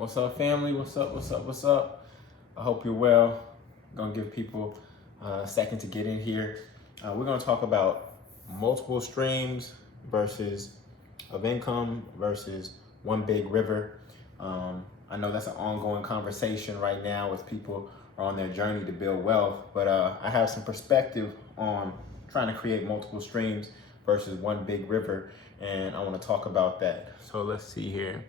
What's up, family? What's up? What's up? What's up? I hope you're well. Gonna give people a second to get in here. We're gonna talk about multiple streams versus of income versus one big river. I know that's an ongoing conversation right now as people are on their journey to build wealth, but I have some perspective on trying to create multiple streams versus one big river, and I want to talk about that. So let's see here.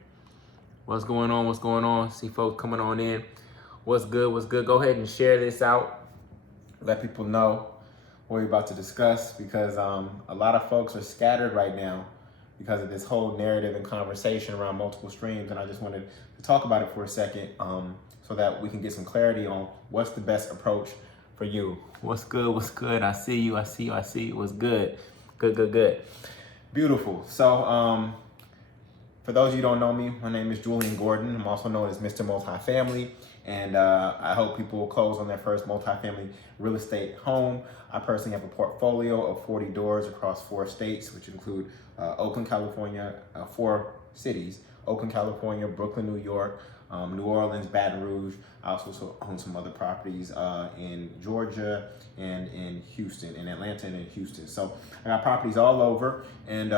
What's going on? What's going on? See folks coming on in. What's good? What's good? Go ahead and share this out. Let people know what we're about to discuss, because a lot of folks are scattered right now because of this whole narrative and conversation around multiple streams. And I just wanted to talk about it for a second so that we can get some clarity on what's the best approach for you. What's good? What's good? I see you. I see you. I see you. What's good? Good, good, good. Beautiful. So, for those of you who don't know me, my name is Julian Gordon. I'm also known as Mr. Multifamily, and I help people close on their first multifamily real estate home. I personally have a portfolio of 40 doors across 4 states, which include Oakland, California, 4 cities: Oakland, California, Brooklyn, New York, New Orleans, Baton Rouge. I also own some other properties in Georgia and in Houston, in Atlanta and in Houston. So I got properties all over, and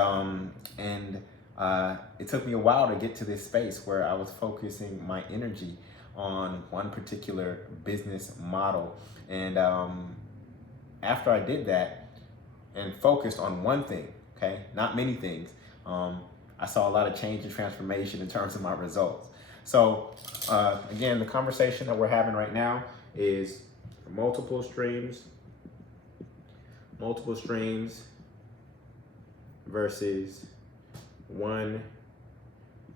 it took me a while to get to this space where I was focusing my energy on one particular business model. And after I did that and focused on one thing, okay, not many things, I saw a lot of change and transformation in terms of my results. So again, the conversation that we're having right now is multiple streams versus one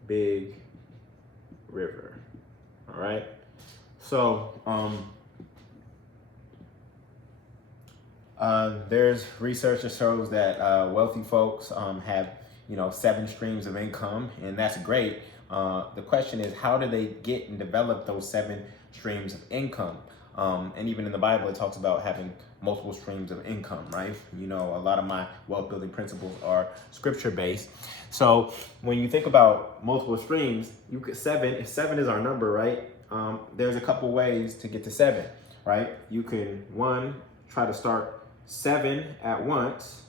big river. All right. So there's research that shows that wealthy folks have 7 streams of income, and that's great. The question is, how do they get and develop those 7 streams of income? And even in the Bible, it talks about having multiple streams of income, right? A lot of my wealth building principles are scripture based. So when you think about multiple streams, you could if 7 is our number, right? There's a couple ways to get to 7, right? You can, one, try to start 7 at once,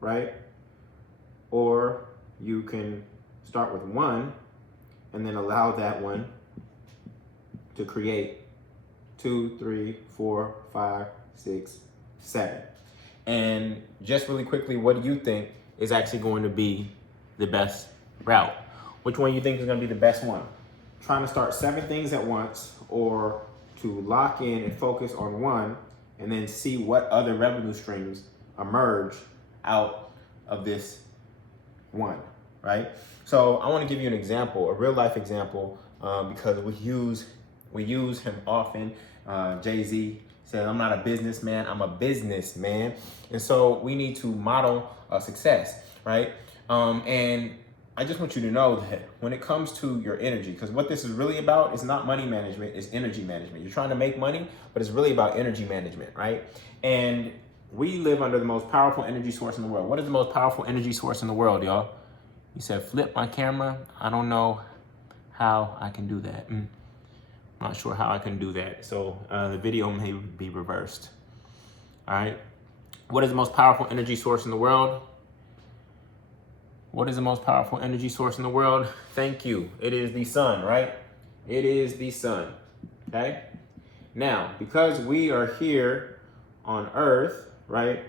right? Or you can start with 1 and then allow that one to create 2, 3, 4, 5, 6, 7. And just really quickly, what do you think is actually going to be the best route? Which one you think is going to be the best one? Trying to start 7 things at once, or to lock in and focus on 1 and then see what other revenue streams emerge out of this 1, right? So I want to give you an example, a real life example, because we use him often. Jay-Z said, "I'm not a businessman, I'm a businessman." And so we need to model success, right? And I just want you to know that when it comes to your energy, because what this is really about is not money management, it's energy management. You're trying to make money, but it's really about energy management, right? And we live under the most powerful energy source in the world. What is the most powerful energy source in the world, y'all? You said flip my camera. I don't know how I can do that. Not sure how I can do that. So the video may be reversed. All right. What is the most powerful energy source in the world? What is the most powerful energy source in the world? Thank you. It is the sun, right? It is the sun. Okay. Now, because we are here on Earth, right?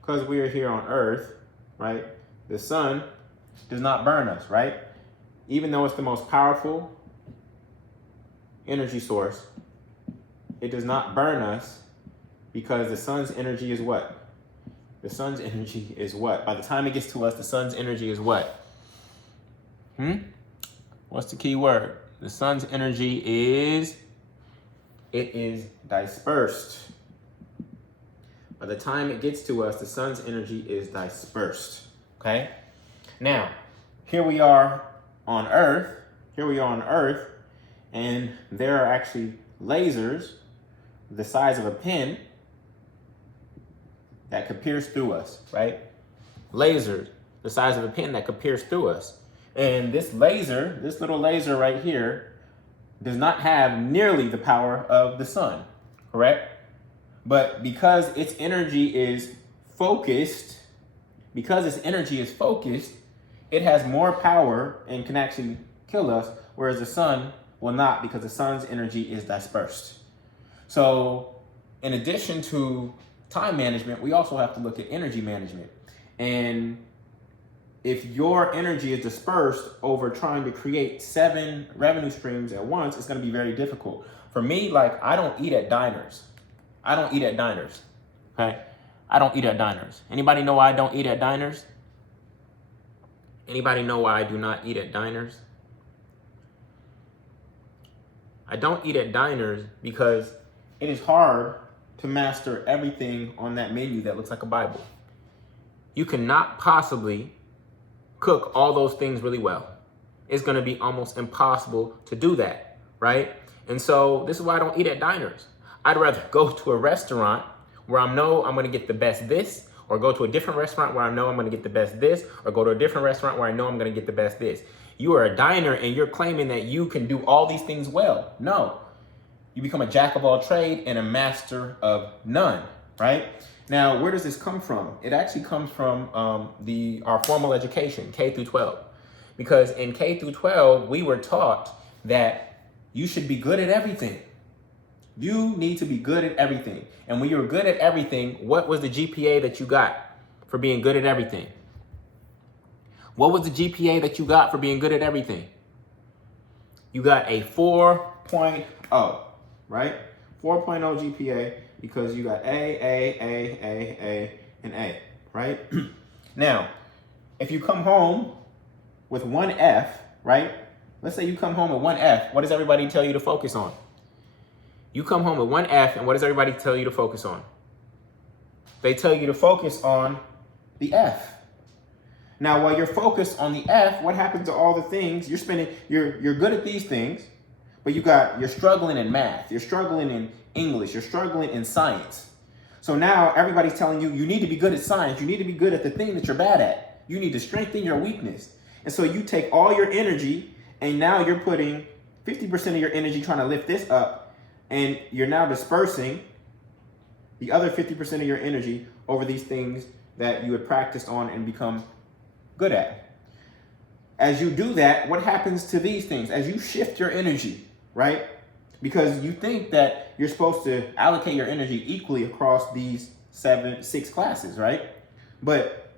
Because we are here on Earth, right? The sun does not burn us, right? Even though it's the most powerful energy source, it does not burn us, because the sun's energy is what? The sun's energy is what? By the time it gets to us, the sun's energy is what? What's the key word? The sun's energy is, it is dispersed. By the time it gets to us, the sun's energy is dispersed, okay? Now, here we are on Earth, and there are actually lasers the size of a pin that could pierce through us, right? Lasers the size of a pin that could pierce through us. And this laser, this little laser right here, does not have nearly the power of the sun, correct? But because its energy is focused, it has more power and can actually kill us, whereas the sun will not, because the sun's energy is dispersed. So in addition to time management, we also have to look at energy management. And if your energy is dispersed over trying to create 7 revenue streams at once, it's going to be very difficult. For me, like, I don't eat at diners. Okay? I don't eat at diners. Anybody know why I don't eat at diners? Anybody know why I do not eat at diners? I don't eat at diners because it is hard to master everything on that menu that looks like a Bible. You cannot possibly cook all those things really well. It's going to be almost impossible to do that, right? And so this is why I don't eat at diners. I'd rather go to a restaurant where I know I'm going to get the best this, or go to a different restaurant where I know I'm going to get the best this, or go to a different restaurant where I know I'm going to get the best this. You are a diner and you're claiming that you can do all these things well. No. You become a jack of all trade and a master of none, right? Now, where does this come from? It actually comes from our formal education, K through 12. Because in K through 12, we were taught that you should be good at everything. You need to be good at everything. And when you were good at everything, what was the GPA that you got for being good at everything? What was the GPA that you got for being good at everything? You got a 4.0, right? 4.0 GPA because you got A, and A, right? Now, if you come home with 1 F, right? Let's say you come home with 1 F. What does everybody tell you to focus on? You come home with 1 F, and what does everybody tell you to focus on? They tell you to focus on the F. Now, while you're focused on the F, what happens to all the things you're good at these things, but you're struggling in math, you're struggling in English, you're struggling in science. So now everybody's telling you need to be good at science, you need to be good at the thing that you're bad at. You need to strengthen your weakness. And so you take all your energy, and now you're putting 50% of your energy trying to lift this up, and you're now dispersing the other 50% of your energy over these things that you had practiced on and become good at. As you do that, what happens to these things? As you shift your energy, right? Because you think that you're supposed to allocate your energy equally across these 6 classes, right? But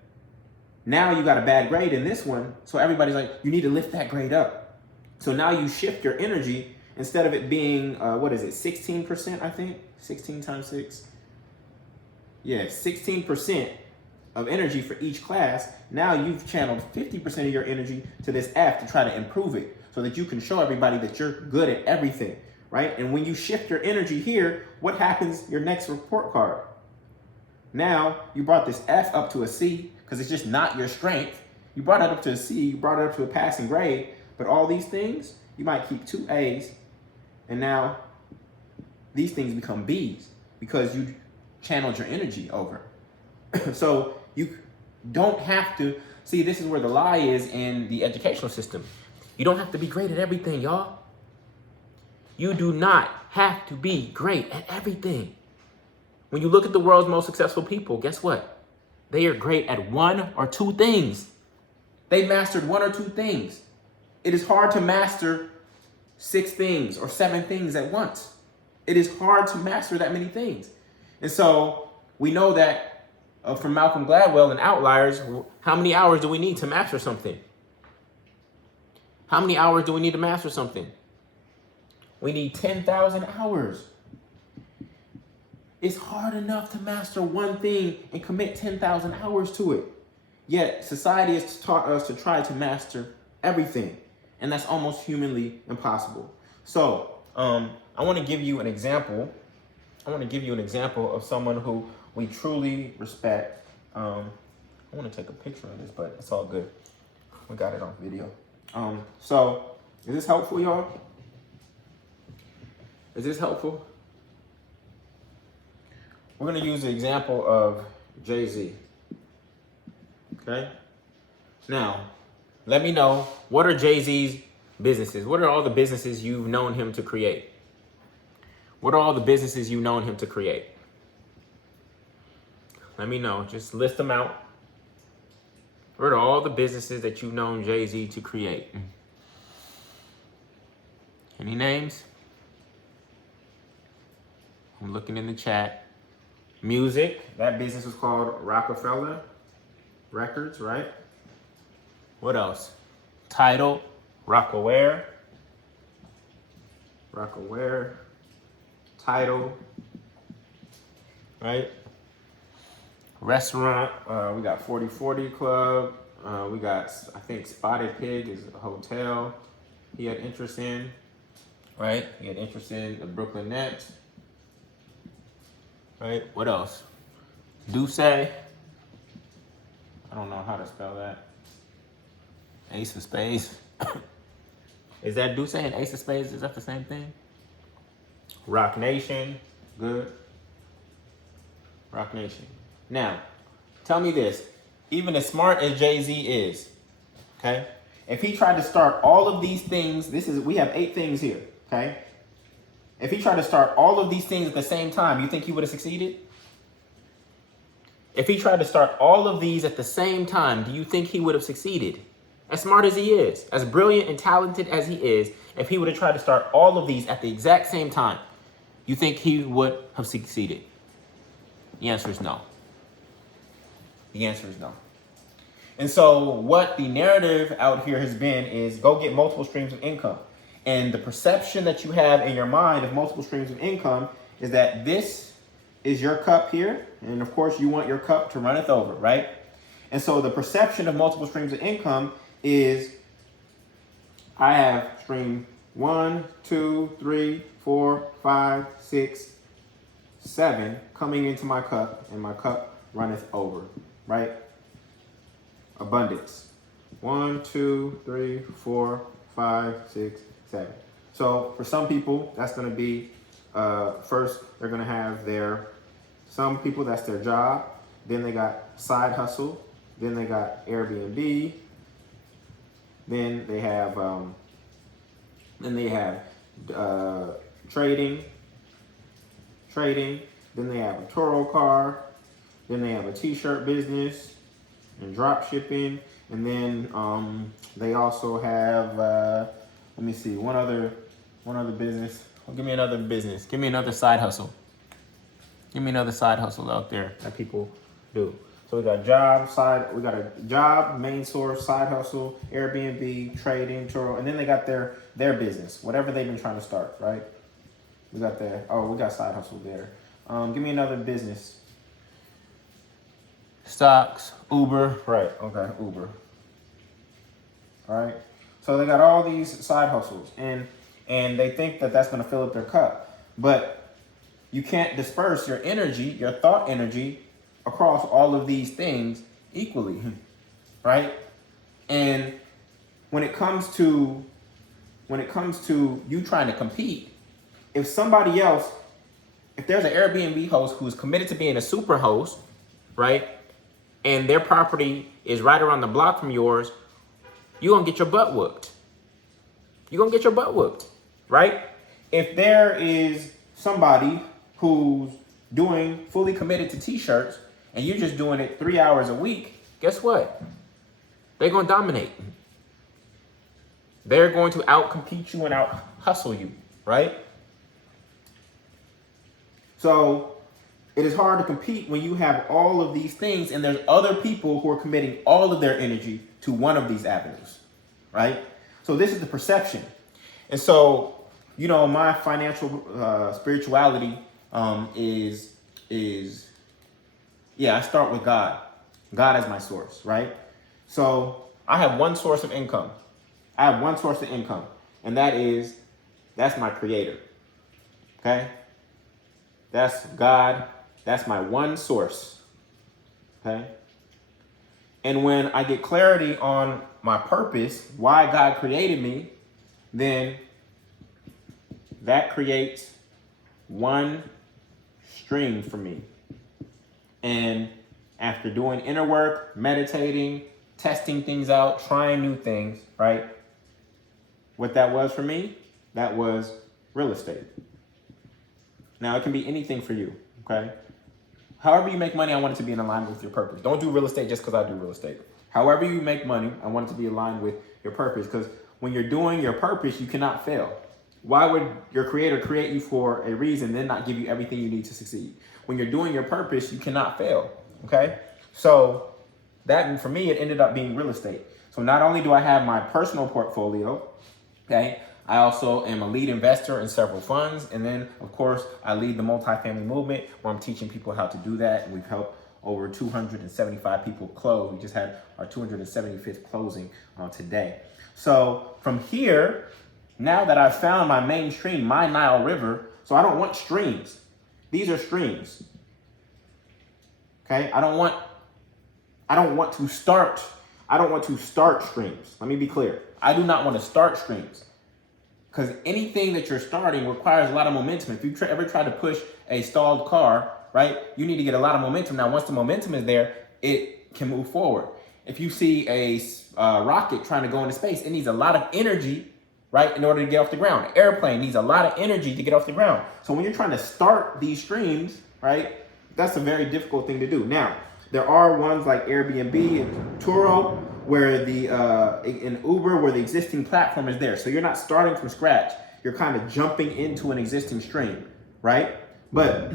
now you got a bad grade in this one, so everybody's like, you need to lift that grade up. So now you shift your energy, instead of it being, 16%, I think? 16 times 6? Yeah, 16% of energy for each class. Now you've channeled 50% of your energy to this F to try to improve it so that you can show everybody that you're good at everything, right? And when you shift your energy here, what happens your next report card? Now you brought this F up to a C because it's just not your strength. You brought it up to a C, you brought it up to a passing grade, but all these things, you might keep 2 A's, and now these things become B's because you channeled your energy over. So you don't have to, see, this is where the lie is in the educational system. You don't have to be great at everything, y'all. You do not have to be great at everything. When you look at the world's most successful people, guess what? They are great at 1 or 2 things. They mastered 1 or 2 things. It is hard to master 6 things or 7 things at once. It is hard to master that many things. And so we know that from Malcolm Gladwell and Outliers, how many hours do we need to master something? How many hours do we need to master something? We need 10,000 hours. It's hard enough to master one thing and commit 10,000 hours to it. Yet society has taught us to try to master everything, and that's almost humanly impossible. So I want to give you an example. Of someone who we truly respect. I want to take a picture of this, but it's all good. We got it on video. So is this helpful, y'all? Is this helpful? We're going to use the example of Jay-Z. Okay? Now, Let me know, what are Jay-Z's businesses? What are all the businesses you've known him to create? What are all the businesses you've known him to create? Let me know. Just list them out. What are all the businesses that you've known Jay-Z to create? Any names? I'm looking in the chat. Music. That business was called Rockefeller Records, right? What else? Title. Rockaware. Title. Right? Restaurant. We got 4040 Club. We got, I think, Spotted Pig is a hotel he had interest in. Right? He had interest in the Brooklyn Nets. Right? What else? Duce. I don't know how to spell that. Ace of Spades. Is that Duce and Ace of Spades? Is that the same thing? Rock Nation. Good. Rock Nation. Now, tell me this. Even as smart as Jay-Z is, okay? If he tried to start all of these things, we have 8 things here, okay? If he tried to start all of these things at the same time, you think he would have succeeded? If he tried to start all of these at the same time, do you think he would have succeeded? As smart as he is, as brilliant and talented as he is, if he would have tried to start all of these at the exact same time, you think he would have succeeded? The answer is no. The answer is no. And so what the narrative out here has been is go get multiple streams of income. And the perception that you have in your mind of multiple streams of income is that this is your cup here. And of course you want your cup to runneth over, right? And so the perception of multiple streams of income is I have stream 1, 2, 3, 4, 5, 6, 7 coming into my cup, and my cup runneth over, right? Abundance. 1, 2, 3, 4, 5, 6, 7. So for some people, that's going to be first, they're going to have some people, that's their job. Then they got side hustle. Then they got Airbnb. Then they have trading. Then they have a Toro car. Then they have a t-shirt business and drop shipping. And then they also have, let me see, one other business. Oh, give me another business. Give me another side hustle. Give me another side hustle out there that people do. So we got we got a job, main source, side hustle, Airbnb, trading, Turo, and then they got their business, whatever they've been trying to start, right? We got we got side hustle there. Give me another business. Stocks, Uber, right? Okay, Uber. All right. So they got all these side hustles, and they think that that's going to fill up their cup, but you can't disperse your energy, your thought energy, across all of these things equally, right? And when it comes to you trying to compete, if somebody else, if there's an Airbnb host who's committed to being a super host, right, and their property is right around the block from yours, you're gonna get your butt whooped. You're gonna get your butt whooped, right? If there is somebody who's doing fully committed to t-shirts and you're just doing it 3 hours a week, guess what? They're gonna dominate. They're going to out-compete you and out-hustle you, right? So it is hard to compete when you have all of these things and there's other people who are committing all of their energy to one of these avenues, right? So this is the perception. And so, you know, my financial spirituality is I start with God. God is my source, right? So I have one source of income. And that's my creator. Okay? That's God. That's my one source. Okay? And when I get clarity on my purpose, why God created me, then that creates one stream for me. And after doing inner work, meditating, testing things out, trying new things, right? What that was for me, that was real estate. Now, it can be anything for you, okay? However you make money, I want it to be in alignment with your purpose. Don't do real estate just because I do real estate. However you make money, I want it to be aligned with your purpose, because when you're doing your purpose, you cannot fail. Why would your creator create you for a reason, then not give you everything you need to succeed? When you're doing your purpose, you cannot fail, okay? So that, for me, it ended up being real estate. So not only do I have my personal portfolio, okay, I also am a lead investor in several funds. And then, of course, I lead the multifamily movement, where I'm teaching people how to do that. And we've helped over 275 people close. We just had our 275th closing today. So from here, now that I've found my main stream, my Nile River, so I don't want streams. These are streams. Okay? I don't want to start streams. Let me be clear. I do not want to start streams, because anything that you're starting requires a lot of momentum. If you ever try to push a stalled car, right, you need to get a lot of momentum. Now, once the momentum is there, it can move forward. If you see a rocket trying to go into space, it needs a lot of energy, right, in order to get off the ground. An airplane needs a lot of energy to get off the ground. So when you're trying to start these streams, right, that's a very difficult thing to do. Now, there are ones like Airbnb and Turo, where in Uber, where the existing platform is there. So you're not starting from scratch. You're kind of jumping into an existing stream, right? But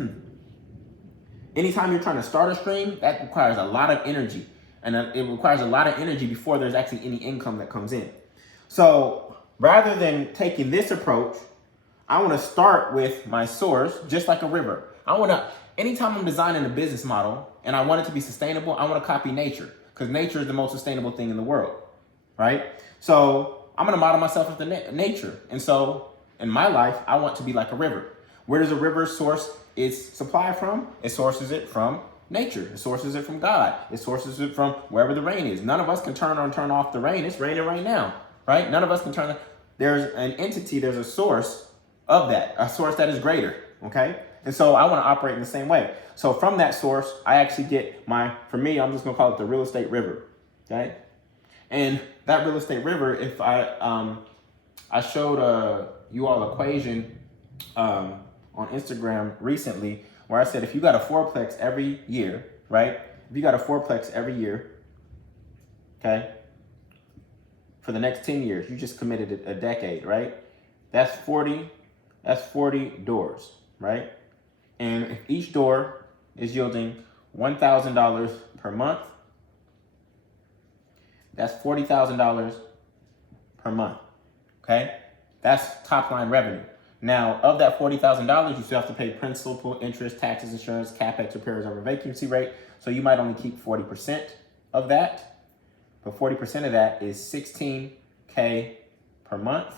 anytime you're trying to start a stream, that requires a lot of energy. And it requires a lot of energy before there's actually any income that comes in. So rather than taking this approach, I want to start with my source, just like a river. Anytime I'm designing a business model and I want it to be sustainable, I want to copy nature, because nature is the most sustainable thing in the world, right? So I'm going to model myself after nature. And so in my life, I want to be like a river. Where does a river source its supply from? It sources it from nature. It sources it from God. It sources it from wherever the rain is. None of us can turn on and turn off the rain. It's raining right now, right? None of us can turn it. There's an entity, there's a source of that, a source that is greater, okay? And so I want to operate in the same way. So from that source, I actually get for me, I'm just going to call it the real estate river, okay? And that real estate river, if I showed you all equation on Instagram recently, where I said, if you got a fourplex every year, right? If you got a fourplex every year, okay, for the next 10 years, you just committed a decade, right? That's 40 doors, right? And if each door is yielding $1,000 per month, that's $40,000 per month, okay? That's top line revenue. Now, of that $40,000, you still have to pay principal, interest, taxes, insurance, capex, repairs over vacancy rate. So you might only keep 40% of that, but 40% of that is $16K per month,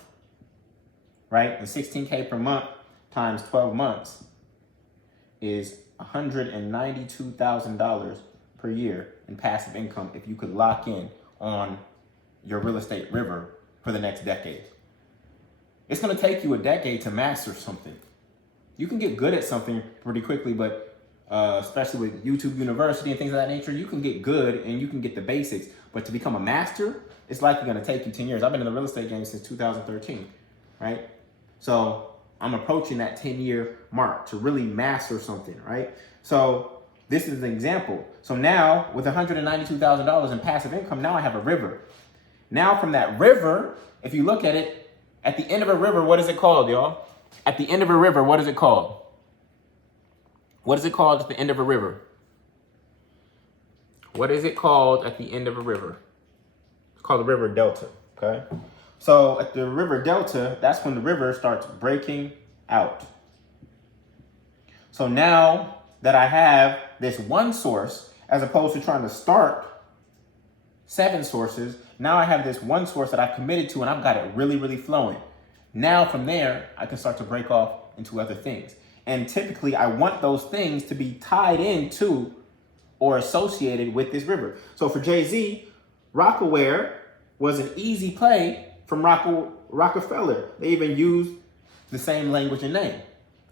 right? And $16K per month times 12 months is $192,000 per year in passive income if you could lock in on your real estate river for the next decade. It's going to take you a decade to master something. You can get good at something pretty quickly, but especially with YouTube University and things of that nature, you can get good and you can get the basics. But to become a master, it's likely going to take you 10 years. I've been in the real estate game since 2013, right? So I'm approaching that 10-year mark to really master something, right? So this is an example. So now with $192,000 in passive income, now I have a river. Now from that river, if you look at it, at the end of a river, what is it called, y'all? At the end of a river, what is it called? What is it called at the end of a river? What is it called at the end of a river? It's called the river delta, okay? So at the river delta, that's when the river starts breaking out. So now that I have this one source, as opposed to trying to start 7 sources, now I have this one source that I've committed to and I've got it really, really flowing. Now from there, I can start to break off into other things. And typically I want those things to be tied into or associated with this river. So for Jay-Z, Rocawear was an easy play from Rockefeller. They even used the same language and name.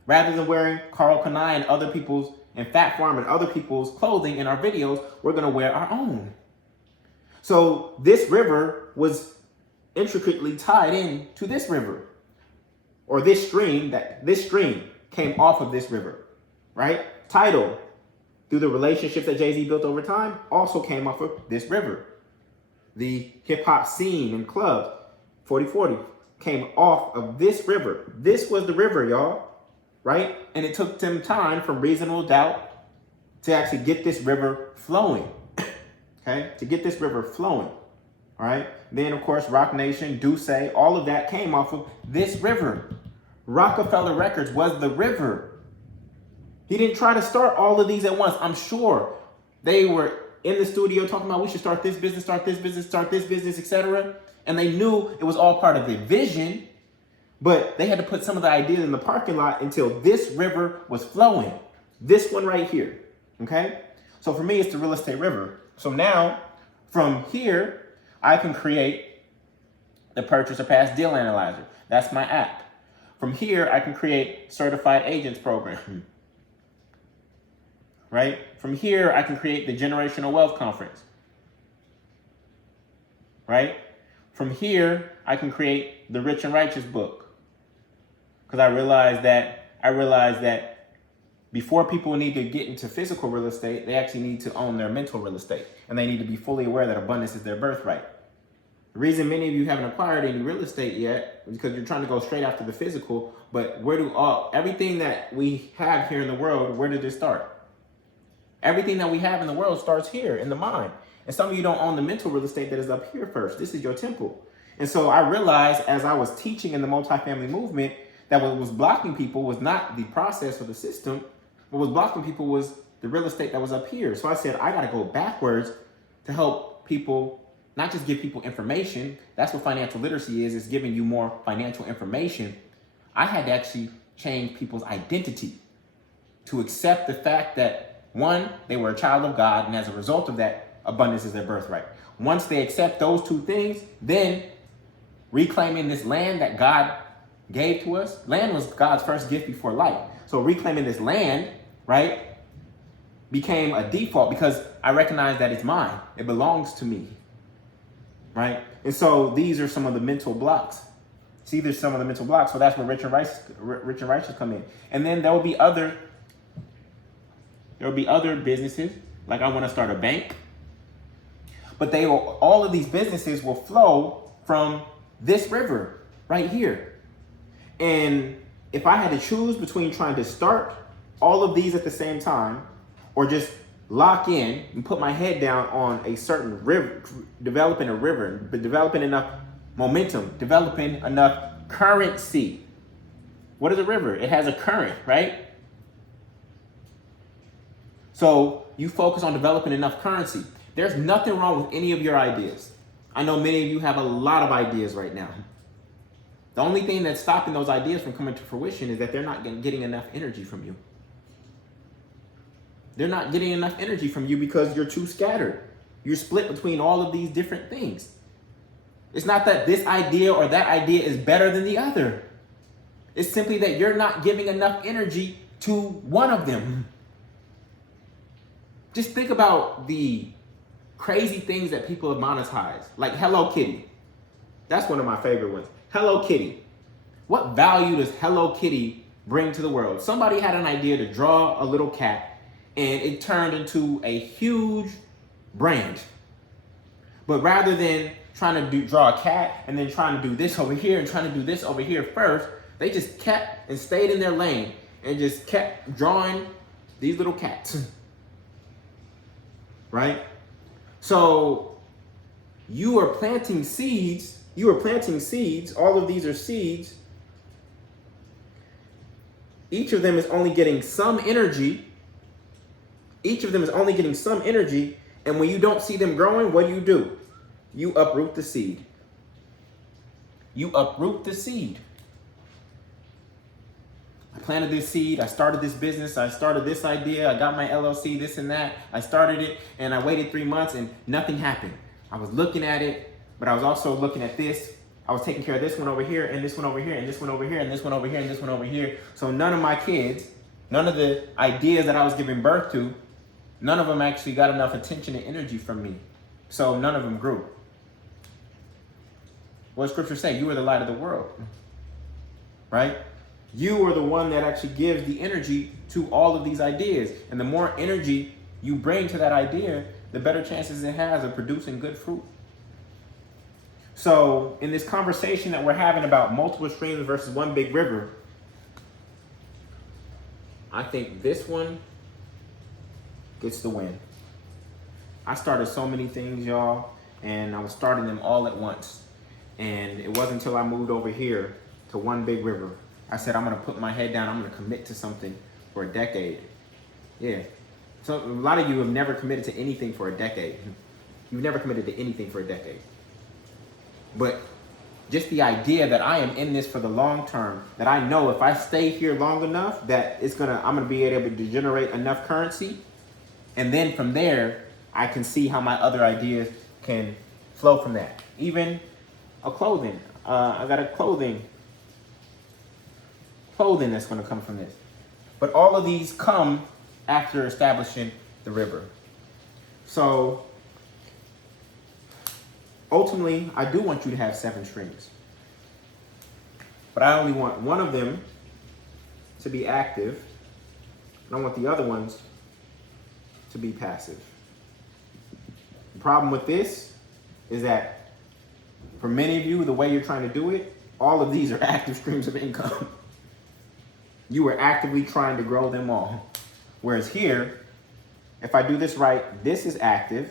Rather than wearing Karl Kani and other people's, and Fat Farm and other people's clothing in our videos, we're gonna wear our own. So this river was intricately tied in to this river, or this stream came off of this river, right? Tidal, through the relationships that Jay-Z built over time, also came off of this river. The hip hop scene and clubs, 4040, came off of this river. This was the river, y'all, right? And it took them time from Reasonable Doubt to actually get this river flowing, okay? To get this river flowing, all right? Then, of course, Roc Nation, Duce, all of that came off of this river. Rockefeller Records was the river. He didn't try to start all of these at once. I'm sure they were in the studio talking about we should start this business, start this business, start this business, etc. And they knew it was all part of the vision, but they had to put some of the ideas in the parking lot until this river was flowing. This one right here, okay? So for me, it's the real estate river. So now, from here, I can create the Purchase or Pass Deal Analyzer. That's my app. From here, I can create Certified Agents Program. Right? From here, I can create the Generational Wealth Conference. Right? From here, I can create the Rich and Righteous book. Because I realized that before people need to get into physical real estate, they actually need to own their mental real estate. And they need to be fully aware that abundance is their birthright. The reason many of you haven't acquired any real estate yet is because you're trying to go straight after the physical. But everything that we have here in the world, where did it start? Everything that we have in the world starts here in the mind. And some of you don't own the mental real estate that is up here first. This is your temple. And so I realized as I was teaching in the multifamily movement that what was blocking people was not the process or the system. What was blocking people was the real estate that was up here. So I said, I got to go backwards to help people, not just give people information. That's what financial literacy is giving you more financial information. I had to actually change people's identity to accept the fact that one, they were a child of God, and as a result of that, abundance is their birthright. Once they accept those two things, then reclaiming this land that God gave to us. Land was God's first gift before life. So reclaiming this land, right, became a default because I recognize that it's mine. It belongs to me, right? And so these are some of the mental blocks. See, there's some of the mental blocks. So that's where Rich and Righteous come in. And then there will be other businesses, like I want to start a bank. But all of these businesses will flow from this river right here. And if I had to choose between trying to start all of these at the same time, or just lock in and put my head down on a certain river, developing a river, but developing enough momentum, developing enough currency. What is a river? It has a current, right? So you focus on developing enough currency. There's nothing wrong with any of your ideas. I know many of you have a lot of ideas right now. The only thing that's stopping those ideas from coming to fruition is that they're not getting enough energy from you. They're not getting enough energy from you because you're too scattered. You're split between all of these different things. It's not that this idea or that idea is better than the other. It's simply that you're not giving enough energy to one of them. Just think about the crazy things that people have monetized, like Hello Kitty. That's one of my favorite ones. Hello Kitty. What value does Hello Kitty bring to the world? Somebody had an idea to draw a little cat, and it turned into a huge brand. But rather than trying to draw a cat and then trying to do this over here and trying to do this over here first, they just kept and stayed in their lane and just kept drawing these little cats. Right? So you are planting seeds. All of these are seeds. Each of them is only getting some energy. And when you don't see them growing, what do? You uproot the seed. I planted this seed. I started this business. I started this idea. I got my LLC, this and that. I started it and I waited 3 months and nothing happened. I was looking at it, but I was also looking at this. I was taking care of this one over here and this one over here and this one over here and this one over here and this one over here. So none of my kids, none of the ideas that I was giving birth to, none of them actually got enough attention and energy from me. So none of them grew. What does scripture say? You are the light of the world, right? You are the one that actually gives the energy to all of these ideas. And the more energy you bring to that idea, the better chances it has of producing good fruit. So in this conversation that we're having about multiple streams versus one big river, I think this one gets the win. I started so many things, y'all, and I was starting them all at once. And it wasn't until I moved over here to one big river, I said, I'm gonna put my head down, I'm gonna commit to something for a decade. Yeah. So a lot of you have never committed to anything for a decade. You've never committed to anything for a decade. But just the idea that I am in this for the long term, that I know if I stay here long enough, that I'm gonna be able to generate enough currency. And then from there, I can see how my other ideas can flow from that. Even a clothing. I got a clothing that's gonna come from this. But all of these come after establishing the river. So ultimately, I do want you to have 7 streams. But I only want one of them to be active, and I want the other ones to be passive. The problem with this is that for many of you, the way you're trying to do it, all of these are active streams of income. You are actively trying to grow them all. Whereas here, if I do this right, this is active.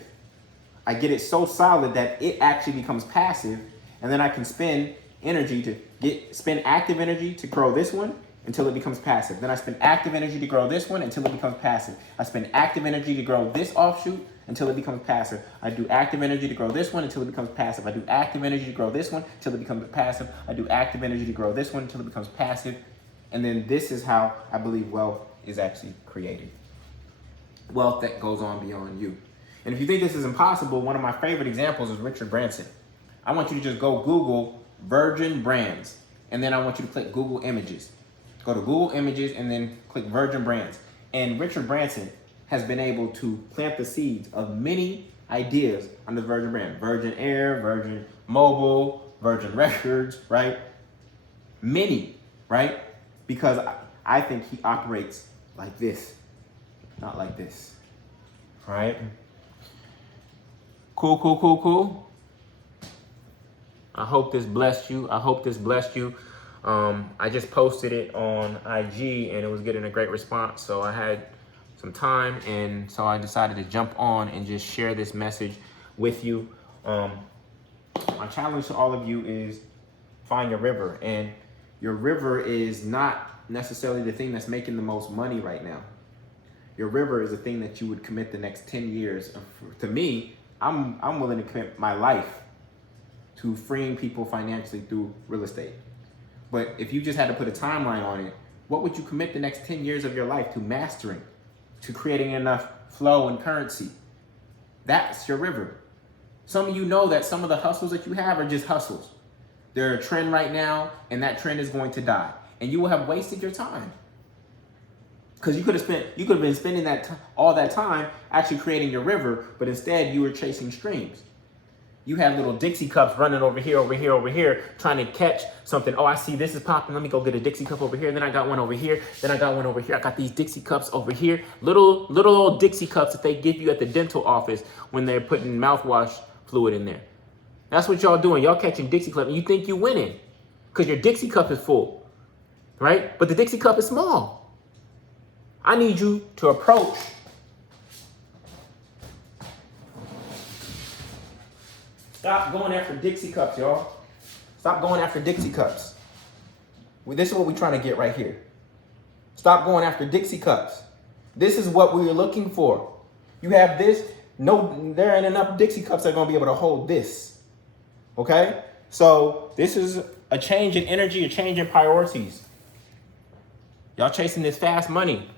I get it so solid that it actually becomes passive, and then I can spend active energy to grow this one until it becomes passive. Then I spend active energy to grow this one until it becomes passive. I spend active energy to grow this offshoot until it becomes passive. I do active energy to grow this one until it becomes passive. I do active energy to grow this one until it becomes passive. I do active energy to grow this one until it becomes passive. And then this is how I believe wealth is actually created. Wealth that goes on beyond you. And if you think this is impossible, one of my favorite examples is Richard Branson. I want you to just go Google Virgin Brands, and then I want you to click Google Images. Go to Google Images and then click Virgin Brands. And Richard Branson has been able to plant the seeds of many ideas under the Virgin brand. Virgin Air, Virgin Mobile, Virgin Records, right? Many, right? Because I think he operates like this, not like this, right? Cool. I hope this blessed you. I just posted it on IG and it was getting a great response. So I had some time, and so I decided to jump on and just share this message with you. My challenge to all of you is find your river. And your river is not necessarily the thing that's making the most money right now. Your river is the thing that you would commit the next 10 years. To me, I'm willing to commit my life to freeing people financially through real estate. But if you just had to put a timeline on it, what would you commit the next 10 years of your life to mastering, to creating enough flow and currency? That's your river. Some of you know that some of the hustles that you have are just hustles. They're a trend right now, and that trend is going to die. And you will have wasted your time. Because you could have been spending all that time actually creating your river, but instead you were chasing streams. You had little Dixie cups running over here, trying to catch something. Oh, I see this is popping. Let me go get a Dixie cup over here. Then I got one over here. Then I got one over here. I got these Dixie cups over here. Little old Dixie cups that they give you at the dental office when they're putting mouthwash fluid in there. That's what y'all doing. Y'all catching Dixie cups, and you think you're winning because your Dixie cup is full, right? But the Dixie cup is small. I need you to approach Stop going after Dixie cups, y'all. Stop going after Dixie cups. This is what we're trying to get right here. Stop going after Dixie cups. This is what we were looking for. You have this. No, there ain't enough Dixie cups that are going to be able to hold this. Okay? So this is a change in energy, a change in priorities. Y'all chasing this fast money.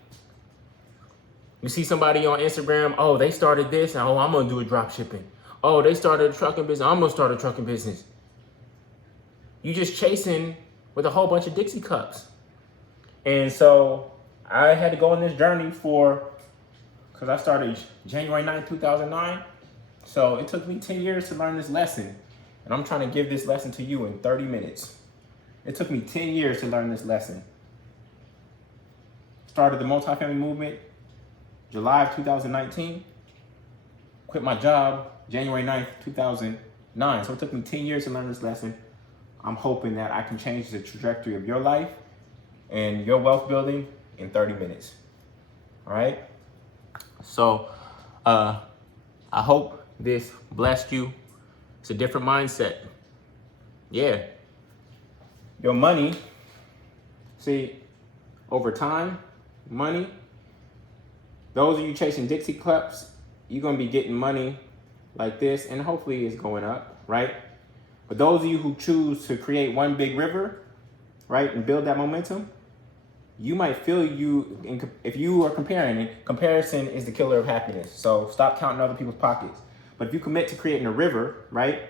You see somebody on Instagram, oh, they started this, and oh, I'm going to do a drop shipping. Oh, they started a trucking business, I'm going to start a trucking business. You just chasing with a whole bunch of Dixie cups. And so I had to go on this journey because I started January 9th, 2009. So it took me 10 years to learn this lesson. And I'm trying to give this lesson to you in 30 minutes. It took me 10 years to learn this lesson. Started the multifamily movement July of 2019. Quit my job January 9th, 2009. So it took me 10 years to learn this lesson. I'm hoping that I can change the trajectory of your life and your wealth building in 30 minutes. All right? So I hope this blessed you. It's a different mindset. Yeah. Your money, see, over time, money, those of you chasing Dixie cups, you're going to be getting money like this, and hopefully it's going up, right? But those of you who choose to create one big river, right, and build that momentum, you might feel if you are comparing it, comparison is the killer of happiness. So stop counting other people's pockets. But if you commit to creating a river, right,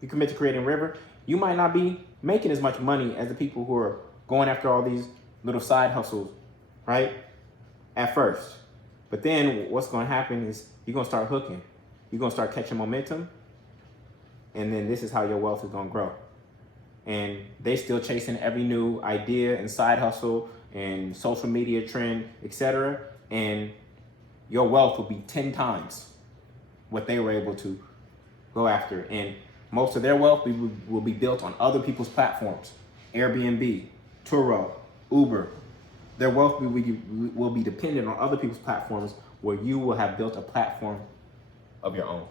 you commit to creating a river, you might not be making as much money as the people who are going after all these little side hustles, right, at first. But then what's going to happen is you're going to start hooking. You're going to start catching momentum. And then this is how your wealth is going to grow. And they still chasing every new idea and side hustle and social media trend, etc. And your wealth will be 10 times what they were able to go after. And most of their wealth will be built on other people's platforms. Airbnb, Turo, Uber. Their wealth will be dependent on other people's platforms, where you will have built a platform of your own.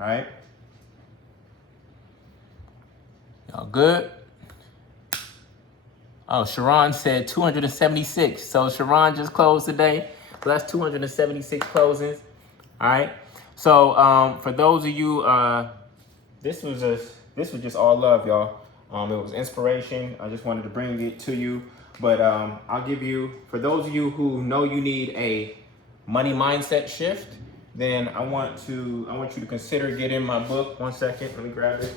All right? Y'all good? Oh, Sharon said 276. So Sharon just closed today. So that's 276 closings. All right. So for those of you, this was just all love, y'all. It was inspiration. I just wanted to bring it to you. But I'll give you, for those of you who know you need a money mindset shift, then I want you to consider getting my book. One second, let me grab it.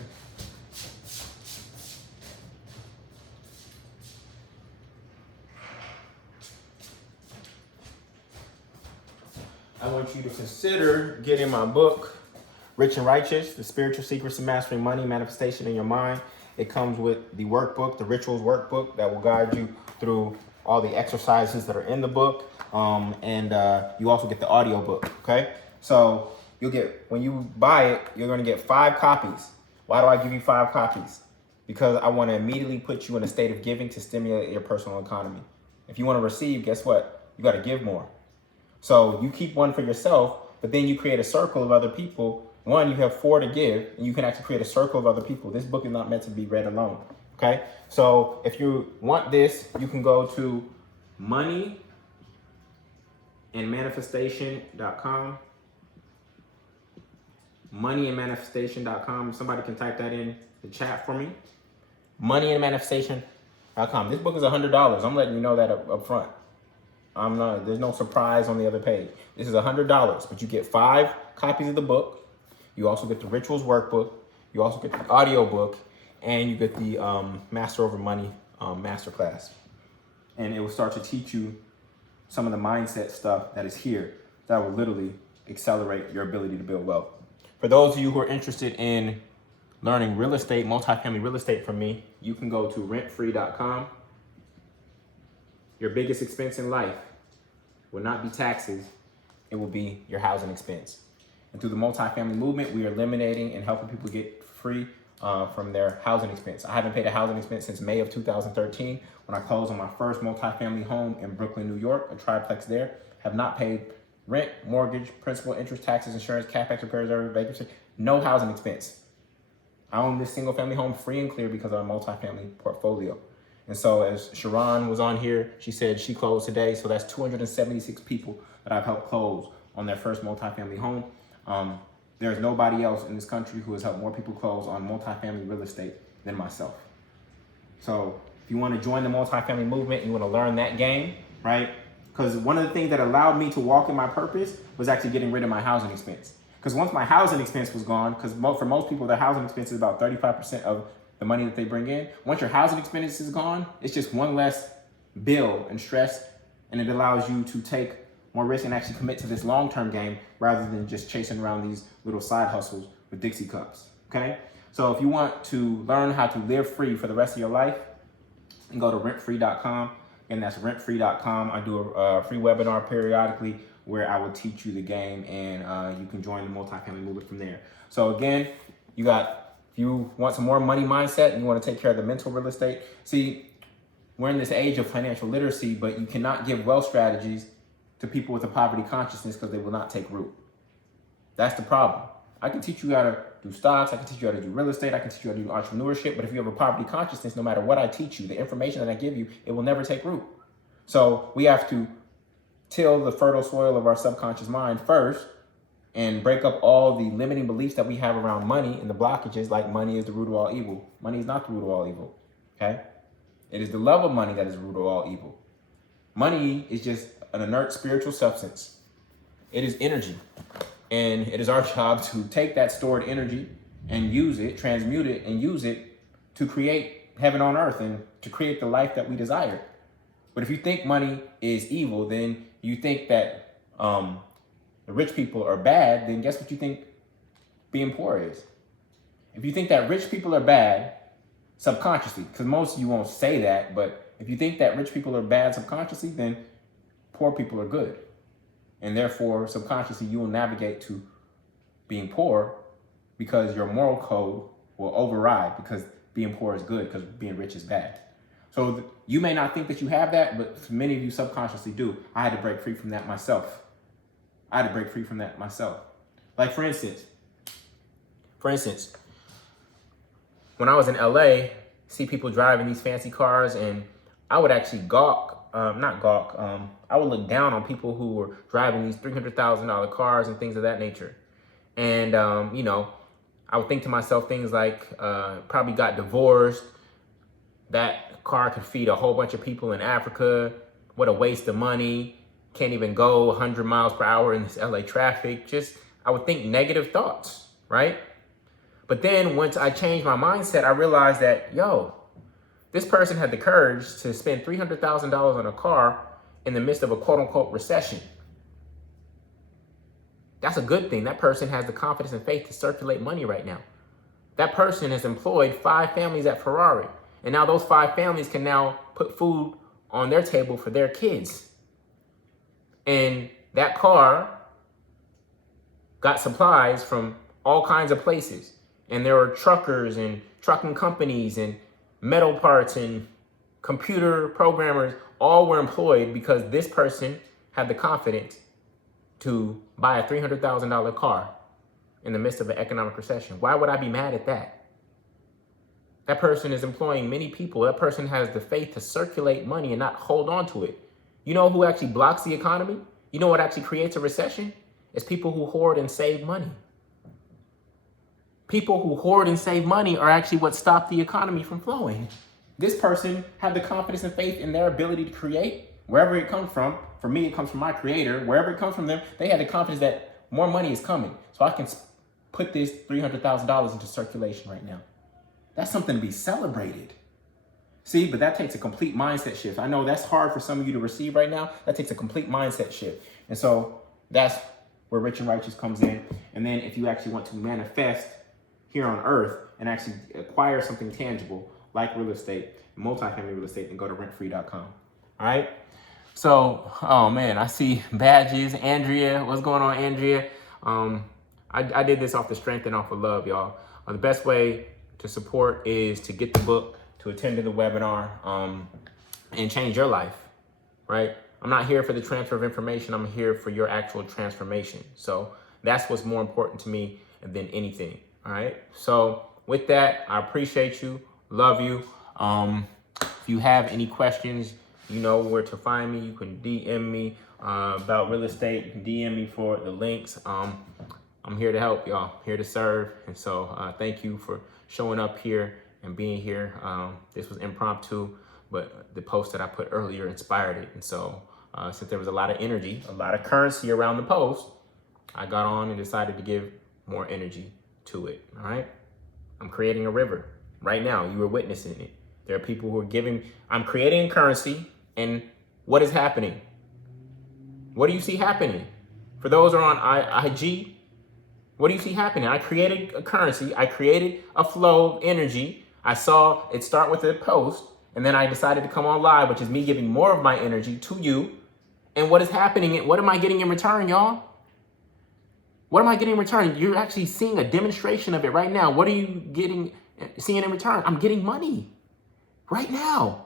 I want you to consider getting my book, Rich and Righteous, The Spiritual Secrets of Mastering Money, Manifestation in Your Mind. It comes with the workbook, the Rituals workbook, that will guide you through all the exercises that are in the book. And you also get the audio book, okay? So you'll get, when you buy it, you're gonna get 5 copies. Why do I give you 5 copies? Because I wanna immediately put you in a state of giving to stimulate your personal economy. If you wanna receive, guess what? You gotta give more. So you keep one for yourself, but then you create a circle of other people. One, you have 4 to give, and you can actually create a circle of other people. This book is not meant to be read alone, okay? So if you want this, you can go to moneyandmanifestation.com. Moneyandmanifestation.com. Somebody can type that in the chat for me. Moneyandmanifestation.com. This book is $100. I'm letting you know that up front. There's no surprise on the other page. This is $100, but you get 5 copies of the book. You also get the Rituals workbook. You also get the audio book, and you get the Master Over Money masterclass. And it will start to teach you some of the mindset stuff that is here that will literally accelerate your ability to build wealth. For those of you who are interested in learning real estate, multifamily real estate from me, you can go to rentfree.com. Your biggest expense in life will not be taxes, it will be your housing expense. And through the multifamily movement, we are eliminating and helping people get free from their housing expense. I haven't paid a housing expense since May of 2013 when I closed on my first multifamily home in Brooklyn, New York, a triplex there. Have not paid rent, mortgage, principal, interest, taxes, insurance, CapEx, repairs, vacancy, no housing expense. I own this single family home free and clear because of a multifamily portfolio. And so as Sharon was on here, she said she closed today. So that's 276 people that I've helped close on their first multifamily home. There's nobody else in this country who has helped more people close on multifamily real estate than myself. So if you want to join the multifamily movement, you want to learn that game, right? Because one of the things that allowed me to walk in my purpose was actually getting rid of my housing expense. Because once my housing expense was gone, because for most people, their housing expense is about 35% of the money that they bring in. Once your housing expense is gone, it's just one less bill and stress, and it allows you to take more risk and actually commit to this long-term game rather than just chasing around these little side hustles with Dixie cups, okay? So if you want to learn how to live free for the rest of your life, you can go to rentfree.com, and that's rentfree.com. I do a free webinar periodically where I will teach you the game, and you can join the multifamily movement from there. So again, if you want some more money mindset and you want to take care of the mental real estate, see, we're in this age of financial literacy, but you cannot give wealth strategies to people with a poverty consciousness because they will not take root. That's the problem. I can teach you how to do stocks, I can teach you how to do real estate, I can teach you how to do entrepreneurship, but if you have a poverty consciousness, no matter what I teach you, the information that I give you, it will never take root. So we have to till the fertile soil of our subconscious mind first and break up all the limiting beliefs that we have around money and the blockages, like money is the root of all evil. Money is not the root of all evil, okay? It is the love of money that is the root of all evil. Money is just an inert spiritual substance. It is energy. And it is our job to take that stored energy and use it, transmute it, and use it to create heaven on earth and to create the life that we desire. But if you think money is evil, then you think that the rich people are bad, then guess what you think being poor is? If you think that rich people are bad, subconsciously, because most of you won't say that, but if you think that rich people are bad subconsciously, then poor people are good. And therefore, subconsciously, you will navigate to being poor because your moral code will override because being poor is good because being rich is bad. So you may not think that you have that, but many of you subconsciously do. I had to break free from that myself. Like for instance, when I was in LA, see people driving these fancy cars, and I would actually I would look down on people who were driving these $300,000 cars and things of that nature. And, I would think to myself things like, probably got divorced. That car could feed a whole bunch of people in Africa. What a waste of money. Can't even go 100 miles per hour in this LA traffic. I would think negative thoughts, right? But then once I changed my mindset, I realized that, this person had the courage to spend $300,000 on a car in the midst of a quote unquote recession. That's a good thing. That person has the confidence and faith to circulate money right now. That person has employed 5 families at Ferrari. And now those 5 families can now put food on their table for their kids. And that car got supplies from all kinds of places. And there were truckers and trucking companies and metal parts and computer programmers, all were employed because this person had the confidence to buy a $300,000 car in the midst of an economic recession. Why would I be mad at that? That person is employing many people. That person has the faith to circulate money and not hold on to it. You know who actually blocks the economy? You know what actually creates a recession? It's people who hoard and save money. People who hoard and save money are actually what stop the economy from flowing. This person had the confidence and faith in their ability to create, wherever it comes from. For me, it comes from my creator. Wherever it comes from them, they had the confidence that more money is coming. So I can put this $300,000 into circulation right now. That's something to be celebrated. See, but that takes a complete mindset shift. I know that's hard for some of you to receive right now. That takes a complete mindset shift. And so that's where Rich and Righteous comes in. And then if you actually want to manifest here on earth and actually acquire something tangible like real estate, multifamily real estate, then go to rentfree.com. All right. So, oh man, I see badges. Andrea, what's going on, Andrea? I did this off the strength and off of love, y'all. The best way to support is to get the book, to attend to the webinar, and change your life, right? I'm not here for the transfer of information. I'm here for your actual transformation. So that's what's more important to me than anything. All right. So with that, I appreciate you. Love you. If you have any questions, you know where to find me. You can DM me about real estate. You can DM me for the links. I'm here to help y'all, here to serve. And so thank you for showing up here and being here. This was impromptu, but the post that I put earlier inspired it. And so since there was a lot of energy, a lot of currency around the post, I got on and decided to give more energy to it. All right. I'm creating a river right now. You are witnessing it. There are people who are giving, I'm creating a currency, and what is happening? What do you see happening? For those who are on IG, what do you see happening? I created a currency. I created a flow of energy. I saw it start with a post, and then I decided to come on live, which is me giving more of my energy to you. And what is happening? What am I getting in return, y'all? What am I getting in return? You're actually seeing a demonstration of it right now. What are you seeing in return? I'm getting money right now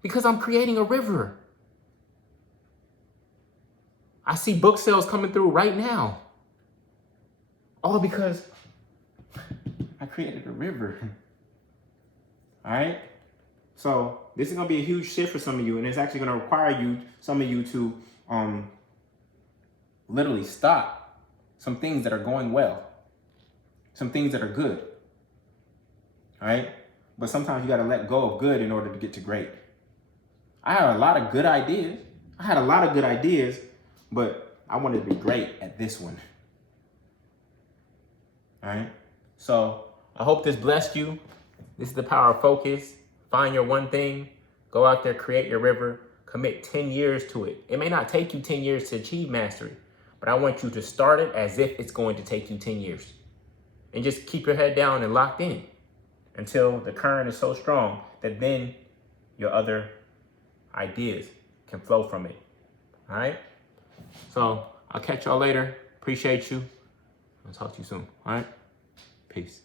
because I'm creating a river. I see book sales coming through right now. All because I created a river. All right? So this is going to be a huge shift for some of you, and it's actually going to require some of you to literally stop some things that are going well, some things that are good. All right? But sometimes you got to let go of good in order to get to great. I had a lot of good ideas. But I wanted to be great at this one. All right? So I hope this blessed you. This is the power of focus. Find your one thing. Go out there, create your river. Commit 10 years to it. It may not take you 10 years to achieve mastery, but I want you to start it as if it's going to take you 10 years. And just keep your head down and locked in until the current is so strong that then your other ideas can flow from it. All right? So I'll catch y'all later. Appreciate you. I'll talk to you soon. All right? Peace.